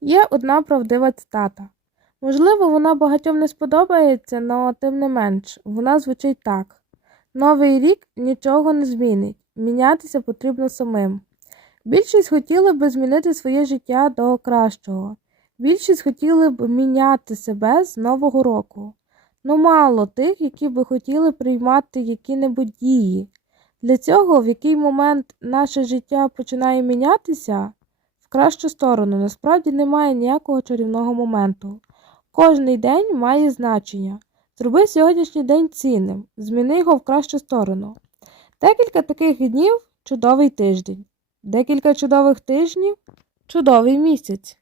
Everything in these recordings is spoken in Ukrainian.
Є одна правдива цитата. Можливо, вона багатьом не сподобається, але тим не менш, вона звучить так: Новий рік нічого не змінить, мінятися потрібно самим. Більшість хотіли б змінити своє життя до кращого. Більшість хотіли б міняти себе з Нового року. Ну мало тих, які би хотіли приймати які-небудь дії. Для цього, в який момент наше життя починає мінятися, кращу сторону насправді немає ніякого чарівного моменту. Кожний день має значення. Зроби сьогоднішній день цінним, зміни його в кращу сторону. Декілька таких днів чудовий тиждень, декілька чудових тижнів чудовий місяць,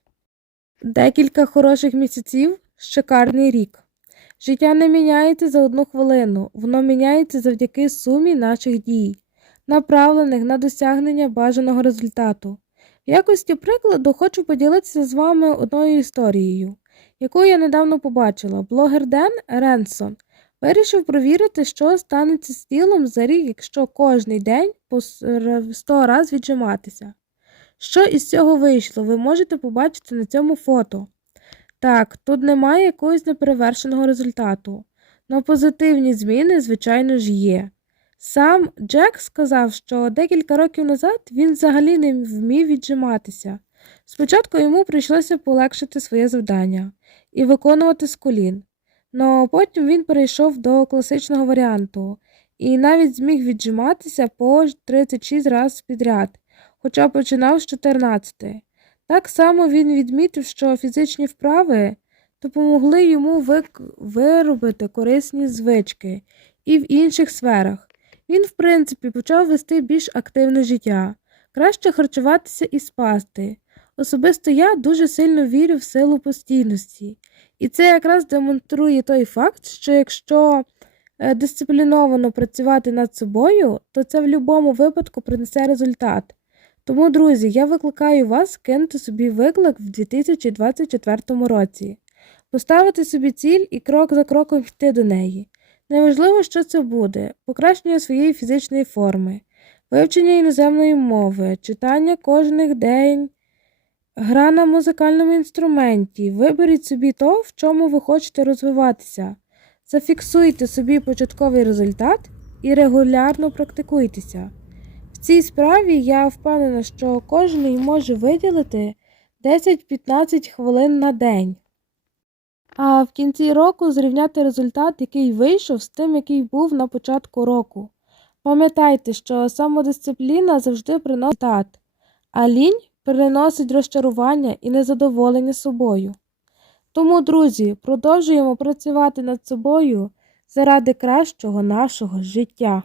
декілька хороших місяців шикарний рік. Життя не міняється за одну хвилину, воно міняється завдяки сумі наших дій, направлених на досягнення бажаного результату. Якості прикладу хочу поділитися з вами одною історією, яку я недавно побачила. Блогер Ден Ренсон вирішив провірити, що станеться з тілом за рік, якщо кожний день по 100 раз віджиматися. Що із цього вийшло, ви можете побачити на цьому фото. Так, тут немає якогось неперевершеного результату, але позитивні зміни, звичайно ж, є. Сам Джек сказав, що декілька років назад він взагалі не вмів віджиматися. Спочатку йому прийшлося полегшити своє завдання і виконувати з колін, але потім він перейшов до класичного варіанту і навіть зміг віджиматися по 36 разів підряд, хоча починав з 14. Так само він відмітив, що фізичні вправи допомогли йому виробити корисні звички і в інших сферах. Він, в принципі, почав вести більш активне життя, краще харчуватися і спасти. Особисто я дуже сильно вірю в силу постійності, і це якраз демонструє той факт, що якщо е, дисципліновано працювати над собою, то це в будь-якому випадку принесе результат. Тому, друзі, я викликаю вас кинути собі виклик в 2024 році, поставити собі ціль і крок за кроком йти до неї. Неважливо, що це буде: покращення своєї фізичної форми, вивчення іноземної мови, читання кожних день, гра на музикальному інструменті. Виберіть собі то, в чому ви хочете розвиватися. Зафіксуйте собі початковий результат і регулярно практикуйтеся. В цій справі я впевнена, що кожен може виділити 10-15 хвилин на день. А в кінці року зрівняти результат, який вийшов, з тим, який був на початку року. Пам'ятайте, що самодисципліна завжди приносить результат, а лінь приносить розчарування і незадоволення собою. Тому, друзі, продовжуємо працювати над собою заради кращого нашого життя.